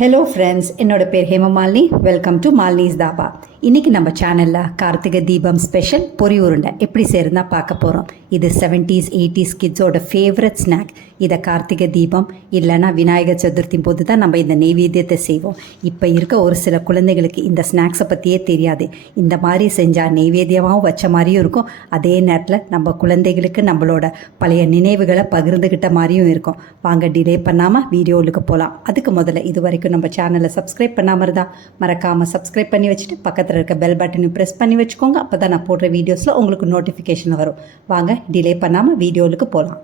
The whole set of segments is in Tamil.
ஹலோ ஃப்ரெண்ட்ஸ், என்னோட பேர் ஹேமமாலினி. Welcome to Malini's dhaba. இன்றைக்கி நம்ம சேனலில் கார்த்திகை தீபம் ஸ்பெஷல் பொரி உருண்டை எப்படி செய்கிறதுனா பார்க்க போகிறோம். இது 70s 80s கிட்ஸோட ஃபேவரட் ஸ்நாக். இதை கார்த்திகை தீபம் இல்லைனா விநாயகர் சதுர்த்தி போது தான் நம்ம இந்த நெய்வேத்தியத்தை செய்வோம். இப்போ இருக்க ஒரு சில குழந்தைகளுக்கு இந்த ஸ்நாக்ஸை பற்றியே தெரியாது. இந்த மாதிரி செஞ்சால் நெய்வேத்தியமாகவும் வச்ச மாதிரியும் இருக்கும், அதே நேரத்தில் நம்ம குழந்தைகளுக்கு நம்மளோட பழைய நினைவுகளை பகிர்ந்துக்கிட்ட மாதிரியும் இருக்கும். வாங்க டிலே பண்ணாமல் வீடியோவுக்கு போகலாம். அதுக்கு முதல்ல இது வரைக்கும் நம்ம சேனலை சப்ஸ்கிரைப் பண்ணாமல் இருந்தால் மறக்காமல் சப்ஸ்கிரைப் பண்ணி வச்சுட்டு பக்கத்தில் இருக்க பெல் பட்டனையும் ப்ரெஸ் பண்ணி வச்சுக்கோங்க. அப்போ தான் நான் போடுற வீடியோஸில் உங்களுக்கு நோட்டிஃபிகேஷன் வரும். வாங்க டிலே பண்ணாமல் வீடியோவுக்கு போகலாம்.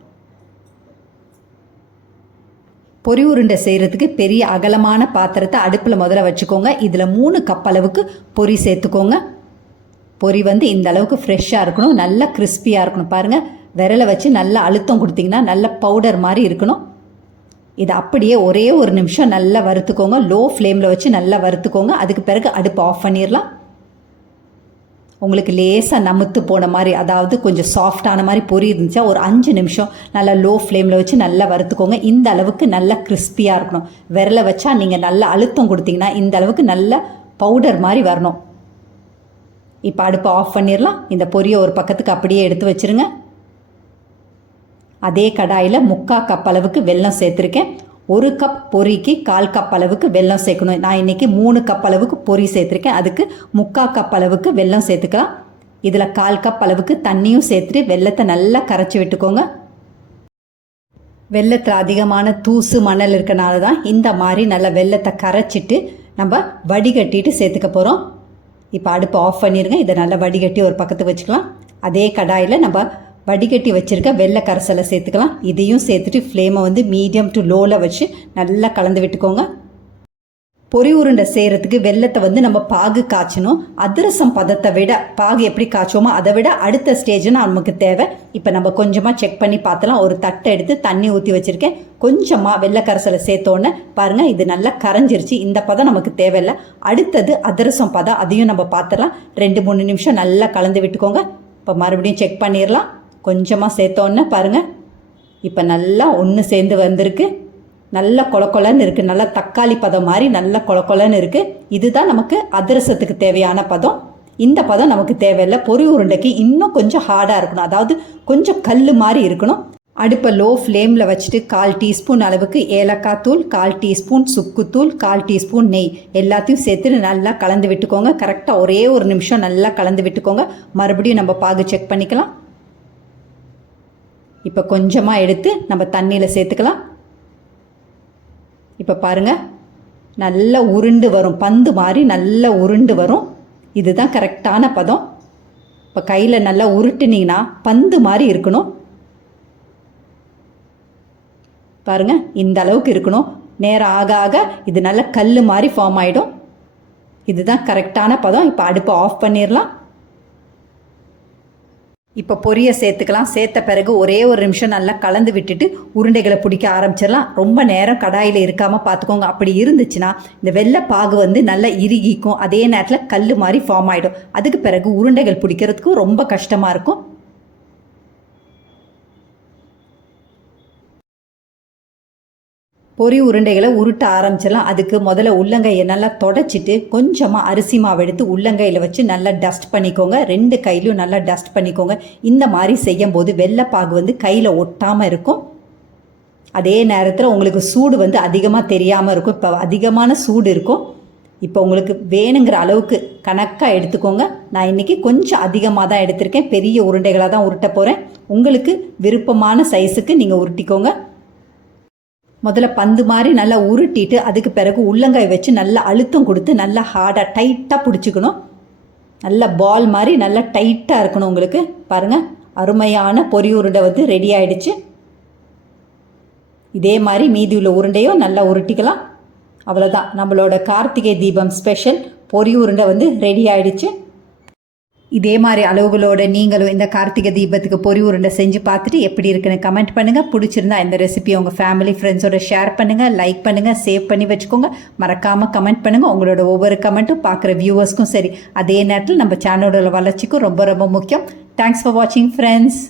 பொரி உருண்டை செய்கிறதுக்கு பெரிய அகலமான பாத்திரத்தை அடுப்பில் முதல்ல வச்சுக்கோங்க. இதில் 3 கப் அளவுக்கு பொரி சேர்த்துக்கோங்க. பொரி இந்த அளவுக்கு ஃப்ரெஷ்ஷாக இருக்கணும், நல்லா கிறிஸ்பியாக இருக்கணும். பாருங்கள், விரலை வச்சு நல்லா அழுத்தம் கொடுத்திங்கன்னா நல்ல பவுடர் மாதிரி இருக்கணும். இதை அப்படியே ஒரே ஒரு நிமிஷம் நல்லா வறுத்துக்கோங்க. லோ ஃப்ளேமில் வச்சு நல்லா வறுத்துக்கோங்க. அதுக்கு பிறகு அடுப்பு ஆஃப் பண்ணிடலாம். உங்களுக்கு லேசாக நமுத்து போன மாதிரி, அதாவது கொஞ்சம் சாஃப்டான மாதிரி பொரி இருந்துச்சா ஒரு 5 நிமிஷம் நல்லா லோ ஃப்ளேமில் வச்சு நல்லா வறுத்துக்கோங்க. இந்த அளவுக்கு நல்லா கிறிஸ்பியாக இருக்கணும். விரலை வச்சா நீங்கள் நல்லா அழுத்தம் கொடுத்தீங்கன்னா இந்த அளவுக்கு நல்ல பவுடர் மாதிரி வரணும். இப்போ அடுப்பை ஆஃப் பண்ணிடலாம். இந்த பொரியை ஒரு பக்கத்துக்கு அப்படியே எடுத்து வச்சுருங்க. அதே கடாயில் 3/4 கப் அளவுக்கு வெல்லம் சேர்த்துருக்கேன். 1 கப் பொரிக்கு 1/4 கப் அளவுக்கு வெல்லம் சேர்க்கணும். நான் இன்றைக்கி 3 கப் அளவுக்கு பொரி சேர்த்துருக்கேன். அதுக்கு 3/4 கப் அளவுக்கு வெல்லம் சேர்த்துக்கலாம். இதில் 1/4 கப் அளவுக்கு தண்ணியும் சேர்த்துட்டு வெல்லத்தை நல்லா கரைச்சி விட்டுக்கோங்க. வெல்லத்தில் அதிகமான தூசு மணல் இருக்கனால தான் இந்த மாதிரி நல்லா வெல்லத்தை கரைச்சிட்டு நம்ம வடிகட்டிட்டு சேர்த்துக்க போகிறோம். இப்போ அடுப்பு ஆஃப் பண்ணிடுங்க. இதை நல்லா வடிகட்டி ஒரு பக்கத்துக்கு வச்சுக்கலாம். அதே கடாயில் நம்ம வடிகட்டி வச்சுருக்க வெள்ளை கரைசலை சேர்த்துக்கலாம். இதையும் சேர்த்துட்டு ஃப்ளேமை மீடியம் டு லோவில் வச்சு நல்லா கலந்து விட்டுக்கோங்க. பொரி உருண்டை செய்கிறதுக்கு வெள்ளத்தை நம்ம பாகு காய்ச்சணும். அதிரசம் பதத்தை விட பாகு எப்படி காய்ச்சோமோ அதை விட அடுத்த ஸ்டேஜ்னா நமக்கு தேவை. இப்போ நம்ம கொஞ்சமாக செக் பண்ணி பார்த்தலாம். ஒரு தட்டை எடுத்து தண்ணி ஊற்றி வச்சுருக்கேன். கொஞ்சமாக வெள்ளை கரைசலை சேர்த்தோன்னே பாருங்கள், இது நல்லா கரைஞ்சிருச்சு. இந்த பதம் நமக்கு தேவையில்லை. அடுத்தது அதிரசம் பதம், அதையும் நம்ம பார்த்துடலாம். 2-3 நிமிஷம் நல்லா கலந்து விட்டுக்கோங்க. இப்போ மறுபடியும் செக் பண்ணிடலாம். கொஞ்சமாக சேர்த்தோன்னே பாருங்கள், இப்போ நல்லா ஒன்று சேர்ந்து வந்திருக்கு. நல்லா கொலன்னு இருக்குது. நல்லா தக்காளி பதம் மாதிரி நல்லா கொலன்னு இருக்குது. இதுதான் நமக்கு அதிரசத்துக்கு தேவையான பதம். இந்த பதம் நமக்கு தேவையில்லை. பொரி உருண்டைக்கு இன்னும் கொஞ்சம் ஹார்டாக இருக்கணும், அதாவது கொஞ்சம் கல் மாதிரி இருக்கணும். அடுப்பை லோ ஃப்ளேமில் வச்சுட்டு 1/4 டீஸ்பூன் அளவுக்கு ஏலக்காய் தூள், 1/4 டீஸ்பூன் சுக்குத்தூள், 1/4 டீஸ்பூன் நெய் எல்லாத்தையும் சேர்த்துட்டு நல்லா கலந்து விட்டுக்கோங்க. கரெக்டாக ஒரே ஒரு நிமிஷம் நல்லா கலந்து விட்டுக்கோங்க. மறுபடியும் நம்ம பாகு செக் பண்ணிக்கலாம். இப்போ கொஞ்சமாக எடுத்து நம்ம தண்ணியில் சேர்த்துக்கலாம். இப்போ பாருங்கள், நல்லா உருண்டு வரும், பந்து மாதிரி நல்லா உருண்டு வரும். இதுதான் கரெக்டான பதம். இப்போ கையில் நல்லா உருட்டுனீங்கன்னா பந்து மாதிரி இருக்கணும். பாருங்கள், இந்த அளவுக்கு இருக்கணும். நேரம் ஆக ஆக இது நல்லா கல் மாதிரி ஃபார்ம் ஆகிடும். இதுதான் கரெக்டான பதம். இப்போ அடுப்பை ஆஃப் பண்ணிடலாம். இப்போ பொரியை சேர்த்துக்கலாம். சேர்த்த பிறகு ஒரே ஒரு நிமிஷம் நல்லா கலந்து விட்டுட்டு உருண்டைகளை பிடிக்க ஆரம்பிச்சிடலாம். ரொம்ப நேரம் கடாயில் இருக்காமல் பார்த்துக்கோங்க. அப்படி இருந்துச்சுன்னா இந்த வெள்ளை பாகு நல்லா இறுகிக்கும். அதே நேரத்தில் கல் மாதிரி ஃபார்ம் ஆகிடும். அதுக்கு பிறகு உருண்டைகள் பிடிக்கிறதுக்கும் ரொம்ப கஷ்டமாக இருக்கும். பொரி உருண்டைகளை உருட்ட ஆரம்பிச்சிடலாம். அதுக்கு முதல்ல உள்ளங்கையை நல்லா தொடச்சிட்டு கொஞ்சமாக அரிசி மாவு எடுத்து உள்ளங்கையில் வச்சு நல்லா டஸ்ட் பண்ணிக்கோங்க. 2 கையிலையும் நல்லா டஸ்ட் பண்ணிக்கோங்க. இந்த மாதிரி செய்யும் போது வெள்ளைப்பாகு கையில் ஒட்டாமல் இருக்கும். அதே நேரத்தில் உங்களுக்கு சூடு அதிகமாக தெரியாமல் இருக்கும். இப்போ அதிகமான சூடு இருக்கும். இப்போ உங்களுக்கு வேணுங்கிற அளவுக்கு கணக்காக எடுத்துக்கோங்க. நான் இன்றைக்கி கொஞ்சம் அதிகமாக தான் எடுத்திருக்கேன். பெரிய உருண்டைகளாக தான் உருட்ட போகிறேன். உங்களுக்கு விருப்பமான சைஸுக்கு நீங்கள் உருட்டிக்கோங்க. முதல்ல பந்து மாதிரி நல்லா உருட்டிட்டு அதுக்கு பிறகு உள்ளங்காய் வச்சு நல்லா அழுத்தம் கொடுத்து நல்லா ஹார்டாக டைட்டாக பிடிச்சிக்கணும். நல்லா பால் மாதிரி நல்லா டைட்டாக இருக்கணும். உங்களுக்கு பாருங்கள், அருமையான பொரி உருண்டை ரெடி ஆகிடுச்சு. இதே மாதிரி மீதி உள்ள உருண்டையும் நல்லா உருட்டிக்கலாம். அவ்வளோதான், நம்மளோட கார்த்திகை தீபம் ஸ்பெஷல் பொரி உருண்டை ரெடி ஆகிடுச்சு. இதே மாதிரி அளவுகளோட நீங்களும் இந்த கார்த்திகை தீபத்துக்கு பொரி உருண்டை செஞ்சு பார்த்துட்டு எப்படி இருக்குன்னு கமெண்ட் பண்ணுங்கள். பிடிச்சிருந்தா இந்த ரெசிபி உங்கள் ஃபேமிலி ஃப்ரெண்ட்ஸோட ஷேர் பண்ணுங்கள், லைக் பண்ணுங்கள், சேவ் பண்ணி வச்சுக்கோங்க. மறக்காமல் கமெண்ட் பண்ணுங்கள். உங்களோட ஒவ்வொரு கமெண்ட்டும் பார்க்குற வியூவர்ஸ்க்கும் சரி, அதே நேரத்தில் நம்ம சேனலோட வளர்ச்சிக்கும் ரொம்ப ரொம்ப முக்கியம். தேங்க்ஸ் ஃபார் வாட்சிங் ஃப்ரெண்ட்ஸ்.